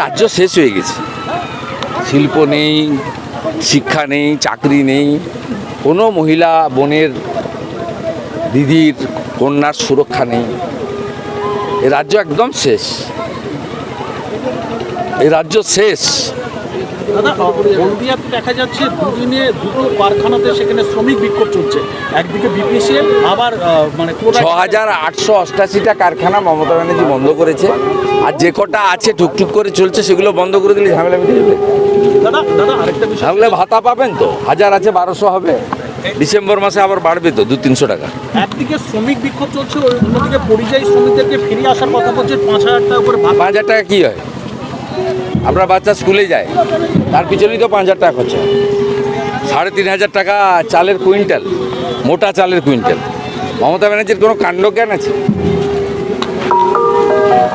রাজ্য শেষ হয়ে গেছে। শিল্প নেই শিক্ষা নেই চাকরি নেই। কোনো মহিলা বোনের দিদির কন্যার সুরক্ষা নেই। এ রাজ্য একদম শেষ। এই রাজ্য শেষ। হলদিয়াতে দেখা যাচ্ছে দুদিনে দুটো কারখানাতে সেখানে শ্রমিক বিক্ষোভ চলছে। একদিকে বিপিসিএল আবার মানে ছ হাজার আটশো অষ্টাশিটা কারখানা মমতা ব্যানার্জি বন্ধ করেছে। আর যে কটা আছে টুকটুক করে চলছে সেগুলো বন্ধ করে দিলে ঝামেলা মিটে যাবে। দাদা দাদা আরেকটা বিষয় ভাতা পাবেন তো? হাজার আছে বারোশো হবে। ডিসেম্বর মাসে আবার বাড়বে তো দু তিনশো টাকা। একদিকে শ্রমিক বিক্ষোভ চলছে অন্যদিকে পরিযায়ী শ্রমিকদেরকে ফিরিয়ে আসার কথা বলছে পাঁচ হাজার টাকা করে পাঁচ হাজার টাকা কী হয়? আপনার বাচ্চা স্কুলে যায় তার পিছনেই তো পাঁচ হাজার টাকা খরচা। সাড়ে তিন হাজার টাকা চালের কুইন্টাল মোটা চালের কুইন্টাল। মমতা ব্যানার্জির কোনো কাণ্ড জ্ঞান আছে?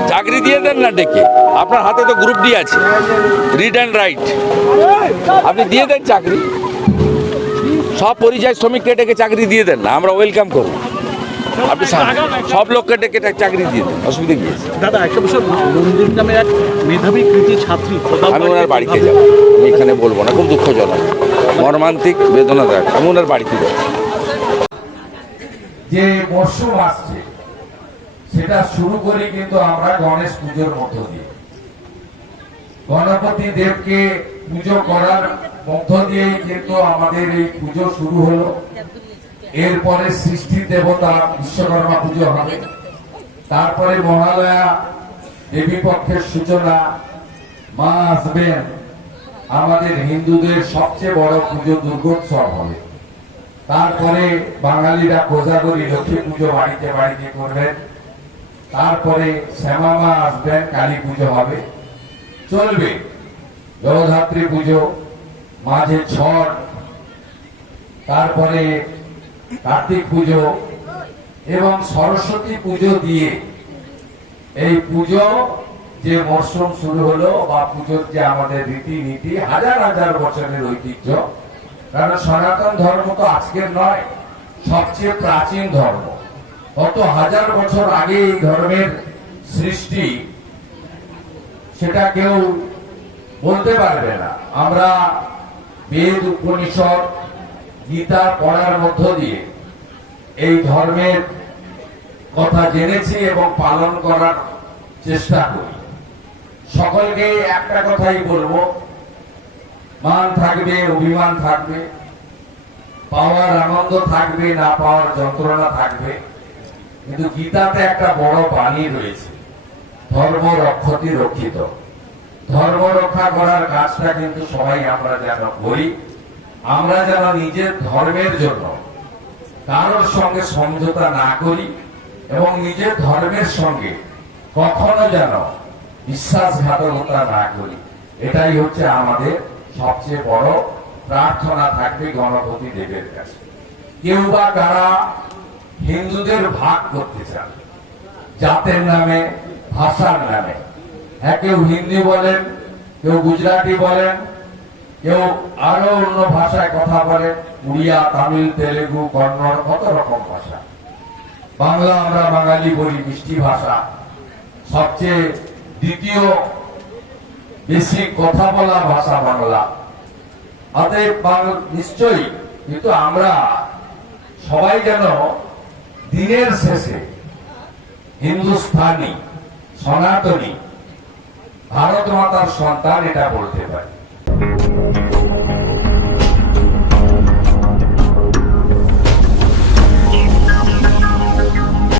চাকরি দিয়ে দেন না ডেকে আপনার হাতে তো গ্রুপ ডি আছে রিড অ্যান্ড রাইট। আপনি দিয়ে দেন চাকরি। সব পরিযায়ী শ্রমিককে ডেকে চাকরি দিয়ে দেন না আমরা ওয়েলকাম করব। আপনি সব লোককে ডেকে চাকরি দিয়ে দেন অসুবিধা কি দাদা একটা এক মেধাবী কৃতি ছাত্রী আমি ওনার বাড়িতে যাব। আমি এখানে বলব না খুব দুঃখজনক। মর্মান্তিক বেদনাদায়ক। আমি ওনার বাড়িতে যাব। যে মরশুম আসছে সেটা শুরু করি কিন্তু আমরা গণেশ পুজোর মধ্য দিয়ে। গণপতি দেবকে পুজো করার মধ্য দিয়েই কিন্তু আমাদের এই পুজো শুরু হলো। এরপরে সৃষ্টি দেবতা বিশ্বকর্মা পুজো হবে। তারপরে মহালয়া, দেবী পক্ষের সূচনা, মা আসবেন। আমাদের হিন্দুদের সবচেয়ে বড় পুজো দুর্গোৎসব হবে। তারপরে বাঙালিরা কোজাগরি লক্ষ্মী পুজো বাড়িতে বাড়িতে করবেন। তারপরে শ্যামামা আসবেন, কালী পুজো হবে। চলবে। জগদ্ধাত্রী পুজো। মাঝে ছট তারপরে কার্তিক পুজো এবং সরস্বতী পুজো দিয়ে এই পুজো যে মরশুম শুরু হলো বা পুজোর যে আমাদের রীতিনীতি, হাজার হাজার বছরের ঐতিহ্য, কারণ সনাতন ধর্ম তো আজকের নয়, সবচেয়ে প্রাচীন ধর্ম। কত হাজার বছর আগে এই ধর্মের সৃষ্টি, সেটা কেউ বলতে পারবে না। আমরা বেদ উপনিষদ গীতা পড়ার মধ্য দিয়ে এই ধর্মের কথা জেনেছি এবং পালন করার চেষ্টা করি। সকলকে একটা কথাই বলব, মান থাকবে, অভিমান থাকবে, পাওয়ার আনন্দ থাকবে, না পাওয়ার যন্ত্রণা থাকবে। কিন্তু গীতাতে একটা বড় বাণী রয়েছে ধর্ম রক্ষতি রক্ষিত। ধর্ম রক্ষা করার কাজটা কিন্তু সবাই আমরা যেন করি, আমরা যেন নিজের ধর্মের জন্য কারোর সঙ্গে সমঝোতা না করি এবং নিজের ধর্মের সঙ্গে কখনো যেন বিশ্বাসঘাতকতা না করি। এটাই হচ্ছে আমাদের সবচেয়ে বড় প্রার্থনা থাকবে গণপতি দেবের কাছে। কেউ বা কারা হিন্দুদের ভাগ করতে চান, জাতের নামে, ভাষার নামে হ্যাঁ কেউ হিন্দি বলেন, কেউ গুজরাটি বলেন, কেউ আরও অন্য ভাষায় কথা বলেন, উড়িয়া, তামিল, তেলেগু, কন্নড়, কত রকম ভাষা। বাংলা আমরা বাঙালি বলি, মিষ্টি ভাষা। সবচেয়ে দ্বিতীয় বেশি কথা বলা ভাষা বাংলা। অতএব নিশ্চয়ই, কিন্তু আমরা সবাই যেন দিনের শেষে হিন্দুস্তানি সনাতনী ভারত মাতার সন্তান এটা বলতে পারি।